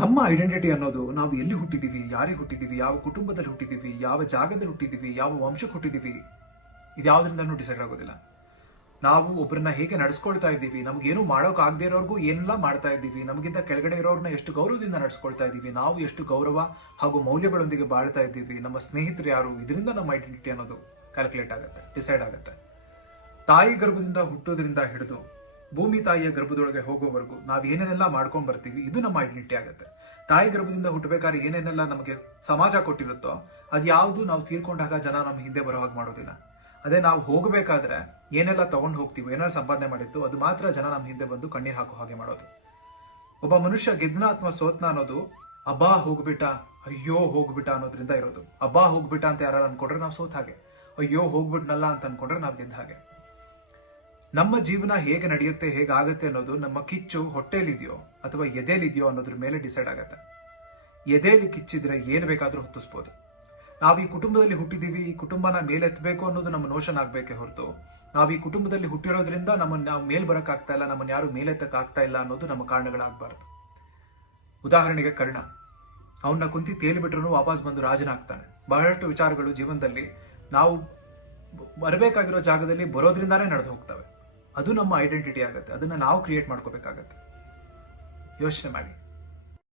ನಮ್ಮ ಐಡೆಂಟಿಟಿ ಅನ್ನೋದು ನಾವು ಎಲ್ಲಿ ಹುಟ್ಟಿದೀವಿ, ಯಾರಿಗೆ ಹುಟ್ಟಿದೀವಿ, ಯಾವ ಕುಟುಂಬದಲ್ಲಿ ಹುಟ್ಟಿದೀವಿ, ಯಾವ ಜಾಗದಲ್ಲಿ ಹುಟ್ಟಿದೀವಿ, ಯಾವ ವಂಶಕ್ಕೆ ಹುಟ್ಟಿದೀವಿ, ಇದ್ಯಾವುದರಿಂದನೂ ಡಿಸೈಡ್ ಆಗೋದಿಲ್ಲ. ನಾವು ಒಬ್ಬರನ್ನ ಹೇಗೆ ನಡೆಸ್ಕೊಳ್ತಾ ಇದ್ದೀವಿ, ನಮ್ಗೇನು ಮಾಡೋಕ್ ಆಗದೆ ಇರೋರ್ಗೂ ಏನೆಲ್ಲ ಮಾಡ್ತಾ ಇದ್ದೀವಿ, ನಮಗಿಂತ ಕೆಳಗಡೆ ಇರೋರ್ನ ಎಷ್ಟು ಗೌರವದಿಂದ ನಡೆಸ್ಕೊಳ್ತಾ ಇದ್ದೀವಿ, ನಾವು ಎಷ್ಟು ಗೌರವ ಹಾಗೂ ಮೌಲ್ಯಗಳೊಂದಿಗೆ ಬಾಳ್ತಾ ಇದ್ದೀವಿ, ನಮ್ಮ ಸ್ನೇಹಿತರು ಯಾರು, ಇದರಿಂದ ನಮ್ಮ ಐಡೆಂಟಿಟಿ ಅನ್ನೋದು ಕ್ಯಾಲ್ಕುಲೇಟ್ ಆಗುತ್ತೆ, ಡಿಸೈಡ್ ಆಗುತ್ತೆ. ತಾಯಿ ಗರ್ಭದಿಂದ ಹುಟ್ಟೋದ್ರಿಂದ ಹಿಡಿದು ಭೂಮಿ ತಾಯಿಯ ಗರ್ಭದೊಳಗೆ ಹೋಗೋವರೆಗೂ ನಾವ್ ಏನೇನೆಲ್ಲ ಮಾಡ್ಕೊಂಡ್ ಬರ್ತೀವಿ, ಇದು ನಮ್ಮ ಐಡೆಂಟಿಟಿ ಆಗುತ್ತೆ. ತಾಯಿ ಗರ್ಭದಿಂದ ಹುಟ್ಟಬೇಕಾದ್ರೆ ಏನೇನೆಲ್ಲ ನಮಗೆ ಸಮಾಜ ಕೊಟ್ಟಿರುತ್ತೋ ಅದ್ ಯಾವುದು ನಾವು ತೀರ್ಕೊಂಡಾಗ ಜನ ನಮ್ಮ ಹಿಂದೆ ಬರೋ ಹಾಗೆ ಮಾಡೋದಿಲ್ಲ. ಅದೇ ನಾವು ಹೋಗಬೇಕಾದ್ರೆ ಏನೆಲ್ಲ ತಗೊಂಡು ಹೋಗ್ತೀವಿ, ಏನೆಲ್ಲ ಸಂಪಾದನೆ ಮಾಡಿತ್ತು ಅದು ಮಾತ್ರ ಜನ ನಮ್ಮ ಹಿಂದೆ ಬಂದು ಕಣ್ಣೀರ್ ಹಾಕೋ ಹಾಗೆ ಮಾಡೋದು. ಒಬ್ಬ ಮನುಷ್ಯ ಗೆದ್ನ ಅಥವಾ ಸೋತ್ನ ಅನ್ನೋದು ಅಬ್ಬಾ ಹೋಗ್ಬಿಟ್ಟ, ಅಯ್ಯೋ ಹೋಗ್ಬಿಟ್ಟ ಅನ್ನೋದ್ರಿಂದ ಇರೋದು. ಅಬ್ಬಾ ಹೋಗ್ಬಿಟ್ಟ ಅಂತ ಯಾರು ಅನ್ಕೊಂಡ್ರೆ ನಾವು ಸೋತ್ ಹಾಗೆ, ಅಯ್ಯೋ ಹೋಗ್ಬಿಟ್ನಲ್ಲ ಅಂತ ಅನ್ಕೊಂಡ್ರೆ ನಾವು ಗೆದ್ದ ಹಾಗೆ. ನಮ್ಮ ಜೀವನ ಹೇಗೆ ನಡೆಯುತ್ತೆ, ಹೇಗಾಗತ್ತೆ ಅನ್ನೋದು ನಮ್ಮ ಕಿಚ್ಚು ಹೊಟ್ಟೆಲಿದೆಯೋ ಅಥವಾ ಎದೆಲಿದೆಯೋ ಅನ್ನೋದ್ರ ಮೇಲೆ ಡಿಸೈಡ್ ಆಗತ್ತೆ. ಎದೆಲಿ ಕಿಚ್ಚಿದ್ರೆ ಏನ್ ಬೇಕಾದ್ರೂ ಹೊತ್ತಿಸ್ಬೋದು. ನಾವು ಈ ಕುಟುಂಬದಲ್ಲಿ ಹುಟ್ಟಿದೀವಿ, ಈ ಕುಟುಂಬನ ಮೇಲೆತ್ತಬೇಕು ಅನ್ನೋದು ನಮ್ಮ ನೋಷನ್ ಆಗ್ಬೇಕೆ ಹೊರತು ನಾವು ಈ ಕುಟುಂಬದಲ್ಲಿ ಹುಟ್ಟಿರೋದ್ರಿಂದ ನಾವು ಮೇಲ್ ಬರಕ್ ಆಗ್ತಾ ಇಲ್ಲ, ನಮ್ಮನ್ನ ಯಾರು ಮೇಲೆತ್ತಕ್ ಆಗ್ತಾ ಇಲ್ಲ ಅನ್ನೋದು ನಮ್ಮ ಕಾರಣಗಳಾಗಬಾರದು. ಉದಾಹರಣೆಗೆ ಕರ್ಣ, ಅವನ್ನ ಕುಂತಿ ತೇಲಿ ಬಿಟ್ರು ವಾಪಸ್ ಬಂದು ರಾಜನಾಗ್ತಾನೆ. ಬಹಳಷ್ಟು ವಿಚಾರಗಳು ಜೀವನದಲ್ಲಿ ನಾವು ಬರಬೇಕಾಗಿರೋ ಜಾಗದಲ್ಲಿ ಬರೋದ್ರಿಂದಾನೇ ನಡೆದು ಹೋಗ್ತವೆ. ಅದು ನಮ್ಮ ಐಡೆಂಟಿಟಿ ಆಗುತ್ತೆ. ಅದನ್ನ ನಾವು ಕ್ರಿಯೇಟ್ ಮಾಡ್ಕೋಬೇಕಾಗತ್ತೆ. ಯೋಚನೆ ಮಾಡಿ.